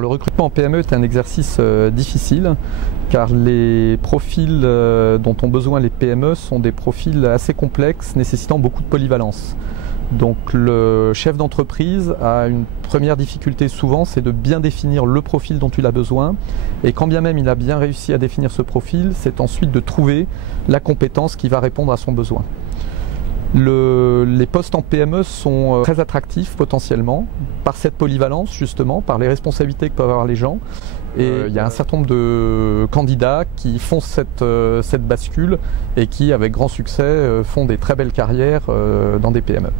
Alors le recrutement en PME est un exercice difficile car les profils dont ont besoin les PME sont des profils assez complexes nécessitant beaucoup de polyvalence. Donc le chef d'entreprise a une première difficulté souvent, c'est de bien définir le profil dont il a besoin, et quand bien même il a bien réussi à définir ce profil, c'est ensuite de trouver la compétence qui va répondre à son besoin. Les postes en PME sont très attractifs potentiellement par cette polyvalence justement, par les responsabilités que peuvent avoir les gens, et il y a un certain nombre de candidats qui font cette bascule et qui avec grand succès font des très belles carrières dans des PME.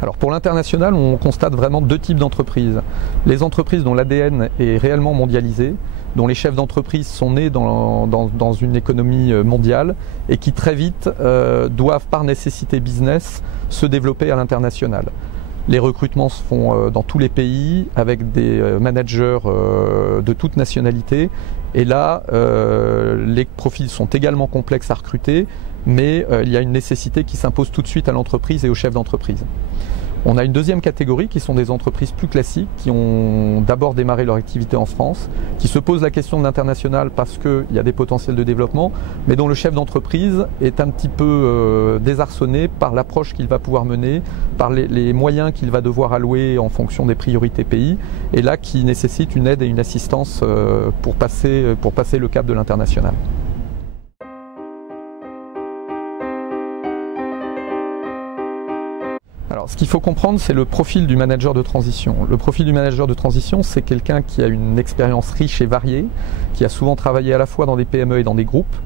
Alors pour l'international, on constate vraiment deux types d'entreprises. Les entreprises dont l'ADN est réellement mondialisé, dont les chefs d'entreprise sont nés dans une économie mondiale et qui très vite doivent par nécessité business se développer à l'international. Les recrutements se font dans tous les pays avec des managers de toute nationalité et là les profils sont également complexes à recruter, mais il y a une nécessité qui s'impose tout de suite à l'entreprise et aux chefs d'entreprise. On a une deuxième catégorie qui sont des entreprises plus classiques qui ont d'abord démarré leur activité en France, qui se posent la question de l'international parce qu'il y a des potentiels de développement, mais dont le chef d'entreprise est un petit peu désarçonné par l'approche qu'il va pouvoir mener, par les moyens qu'il va devoir allouer en fonction des priorités pays, et là qui nécessite une aide et une assistance pour passer le cap de l'international. Alors, ce qu'il faut comprendre, c'est le profil du manager de transition. Le profil du manager de transition, c'est quelqu'un qui a une expérience riche et variée, qui a souvent travaillé à la fois dans des PME et dans des groupes,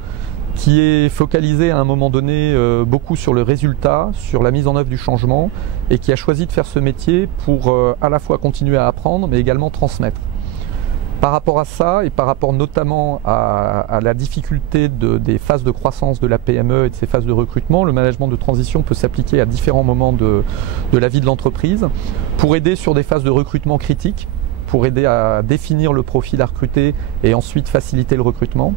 qui est focalisé à un moment donné beaucoup sur le résultat, sur la mise en œuvre du changement, et qui a choisi de faire ce métier pour à la fois continuer à apprendre, mais également transmettre. Par rapport à ça, et par rapport notamment à la difficulté des phases de croissance de la PME et de ces phases de recrutement, le management de transition peut s'appliquer à différents moments de la vie de l'entreprise pour aider sur des phases de recrutement critiques, pour aider à définir le profil à recruter et ensuite faciliter le recrutement.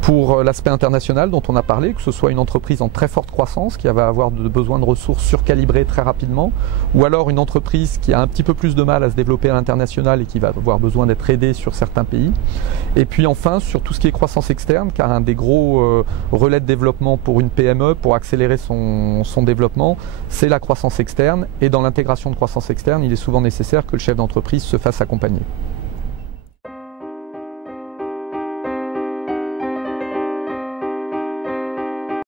Pour l'aspect international dont on a parlé, que ce soit une entreprise en très forte croissance qui va avoir besoin de ressources surcalibrées très rapidement, ou alors une entreprise qui a un petit peu plus de mal à se développer à l'international et qui va avoir besoin d'être aidée sur certains pays. Et puis enfin sur tout ce qui est croissance externe, car un des gros relais de développement pour une PME, pour accélérer son développement, c'est la croissance externe. Et dans l'intégration de croissance externe, il est souvent nécessaire que le chef d'entreprise se fasse accompagner.